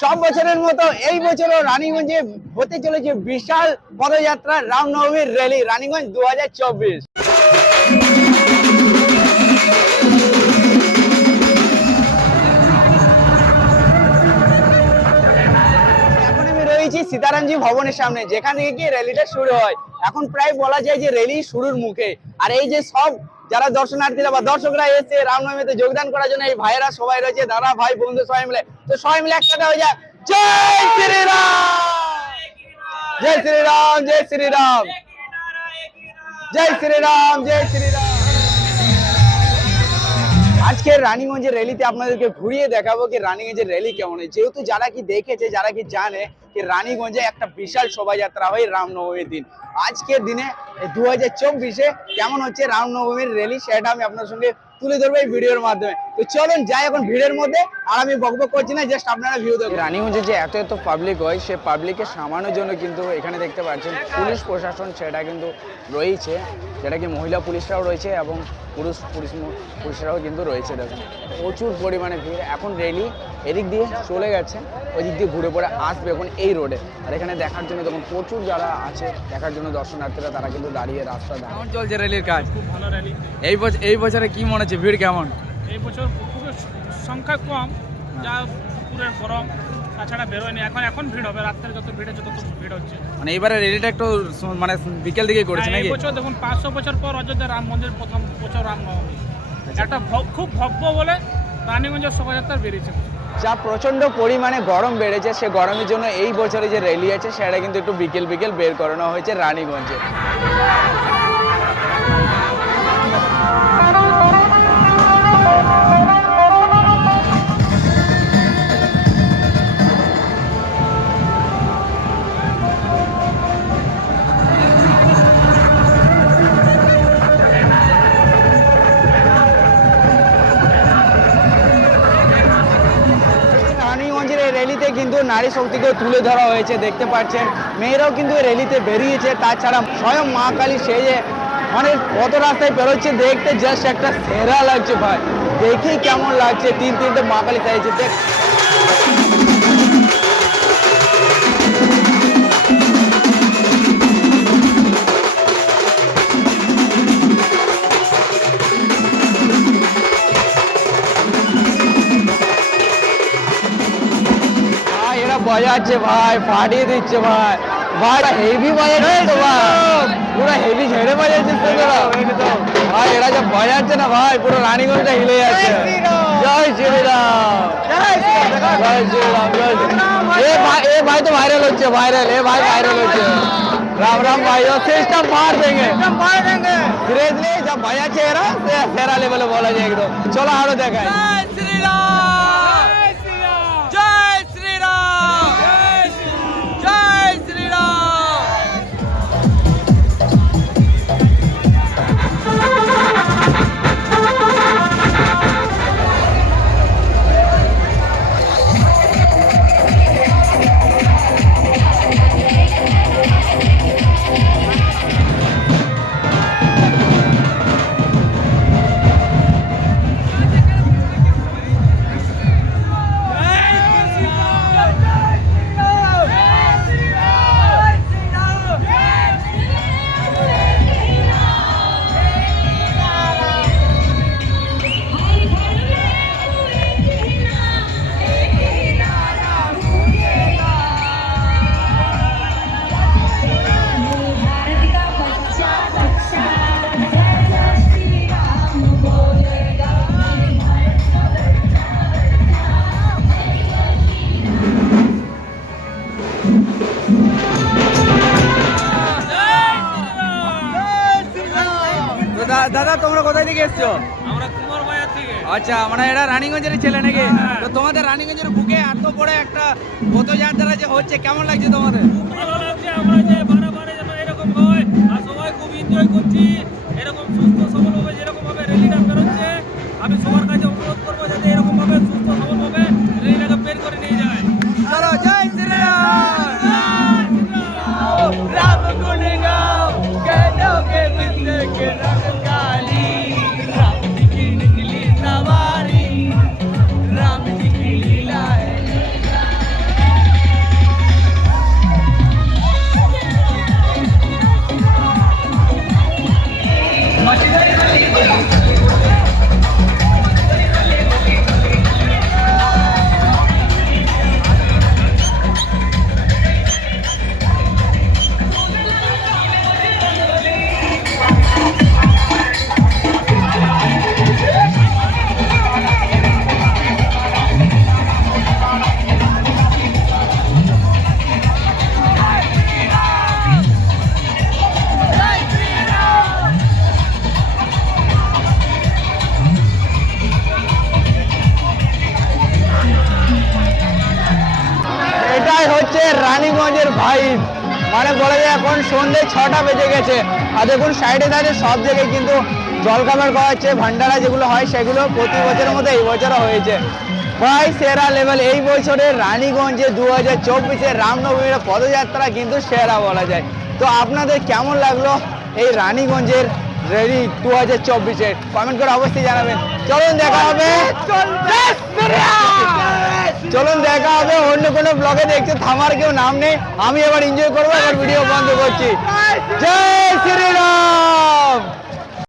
সব বছরের মতো এই বছরও রানীগঞ্জে হতে চলেছে বিশাল পদযাত্রা রামনবমীর র্যালি, রানীগঞ্জ দু হাজার চব্বিশ। এখন আমি রয়েছি সীতারামজি ভবনের সামনে, যেখান থেকে গিয়ে র্যালিটা শুরু হয়। এখন প্রায় বলা যায় যে রেলি শুরুর মুখে। আর এই যে সব যারা দর্শনার্থীরা বা দর্শকরা এসে রামনবমীতে যোগদান করার জন্য এই ভাইয়েরা সবাই রয়েছে, দাদা, ভাই, বন্ধু সবাই মিলে। তো সবাই মিলে একসাথে হয়ে যায় জয় শ্রীরাম! জয় শ্রীরাম! জয় শ্রীরাম! জয় শ্রীরাম! জয় শ্রীরাম! আজকে রানীগঞ্জের র্যালিতে আপনাদেরকে ঘুরিয়ে দেখাবো কি রানীগঞ্জের র্যালি কেমন হয় যেহেতু যারা কি দেখেছে, যারা কি জানে যে রানীগঞ্জে একটা বিশাল শোভাযাত্রা হয় রামনবমীর দিন। আজকের দিনে দু হাজার চব্বিশে কেমন হচ্ছে রামনবমীর র্যালি, সেটা আমি আপনার সঙ্গে তুলে ধরবো এই ভিডিওর মাধ্যমে। তো চলুন যাই এখন ভিড়ের মধ্যে। আর আমি বকবক করছি না জাস্ট আপনারা ভিউ দেখুন। রানীগঞ্জে যে এত এত পাবলিক হয় সে পাবলিকে সামানোর জন্য কিন্তু এখানে দেখতে পাচ্ছেন পুলিশ প্রশাসন সেটা কিন্তু রয়েছে। যেটা কি মহিলা পুলিশরাও রয়েছে এবং পুরুষ পুলিশ পুলিশরাও কিন্তু রয়েছে দেখুন। প্রচুর পরিমাণে ভিড়। এখন রেলি এদিক দিয়ে চলে গেছে ওই দিক দিয়ে ঘুরে পড়ে আসবে এখন এই রোডে আর এখানে দেখার জন্য দেখুন প্রচুর যারা আছে দেখার জন্য দর্শনার্থীরা তারা কিন্তু দাঁড়িয়ে রাস্তা দেখান কেমন চলছে র্যালির কাজ? খুব ভালো র্যালি এই বছর এই বছরে কি মনে হচ্ছে ভিড় কেমন? এই বছর কুকুরের সংখ্যা কম যা পুকুরের গরম তাছাড়া বেরোয়নি। এখন এখন ভিড় হবে। রাত্রে যত ভিড় হচ্ছে তত ভিড় হচ্ছে। মানে এবারে র্যালিটা একটু মানে বিকেল দিকে করেছে হ্যাঁ, এই নাকি? বছর দেখুন পাঁচশো বছর পর অযোধ্যা রাম মন্দির প্রথম বছর রামনবমী একটা ভ- খুব ভব্য বলে রানীগঞ্জের শোভাযাত্রা বেরিয়েছে। যা প্রচণ্ড পরিমাণে গরম বেড়েছে সে গরমের জন্য এই বছরে যে র্যালি আছে সেটা কিন্তু একটু বিকেল বিকেল বের করানো হয়েছে রানীগঞ্জে। র্যালিতে কিন্তু নারী শক্তিকে তুলে ধরা হয়েছে, দেখতে পাচ্ছেন। মেয়েরাও কিন্তু র্যালিতে বেরিয়েছে, তাছাড়া স্বয়ং মা কালী সেজে মানে কত রাস্তায় বেরোচ্ছে, দেখতে জাস্ট একটা সেরা লাগছে ভাই। দেখেই কেমন লাগছে, তিন তিনটে মা কালী চাইছে দেখ। বাজাচ্ছে ভাই ফাটিয়ে দিচ্ছে ভাই ভাই হেভি বাজাচ্ছে তো ভাই পুরো হেভি ঝেড়ে বাজাচ্ছে তো তোরা ভাই এরা যা বাজাচ্ছে না ভাই পুরো রানীগঞ্জটা হিলে যাচ্ছে জয় শ্রীরাম জয় শ্রীরাম জয় শ্রীরাম এ ভাই এ ভাই তো ভাইরাল হচ্ছে ভাইরাল এ ভাই ভাইরাল হচ্ছে राम राम भाई और सिस्टम मार देंगे मार देंगे सीरियसली जब भैया चेहरा तेरा लेवल बोला जाए एकदम चलो आरो देखाए জয় তোমরা কোথায় থেকে এসছো? আমরা থেকে। আচ্ছা আমরা এরা রানীগঞ্জের ছেলে নাকি? তো তোমাদের রানীগঞ্জের বুকে এত বড় একটা পদযাত্রা যে হচ্ছে কেমন লাগছে তোমাদের? ভালো লাগছে আমরা যে ভাইব মানে বলা যায় এখন সন্ধ্যে ছটা বেজে গেছে। আর দেখুন সাইডে সাইডে সব জায়গায় কিন্তু জলখাবার করা হচ্ছে ভান্ডারা যেগুলো হয় সেগুলো প্রতি বছরের মতো এই বছরও হয়েছে। ভাই সেরা লেভেল এই বছরে রানীগঞ্জে দু হাজার চব্বিশে রামনবমীর পদযাত্রা কিন্তু সেরা বলা যায়। তো আপনাদের কেমন লাগল এই রানীগঞ্জের রেডি দু হাজার চব্বিশে? কমেন্ট করে অবশ্যই জানাবেন। চলুন দেখা হবে। চলুন দেখা হবে, অন্য কোনো ব্লগে দেখতে থামার কেউ নাম নেই। আমি এবার এনজয় করব, এবার ভিডিও বন্ধ করছি। জয় শ্রীরাম!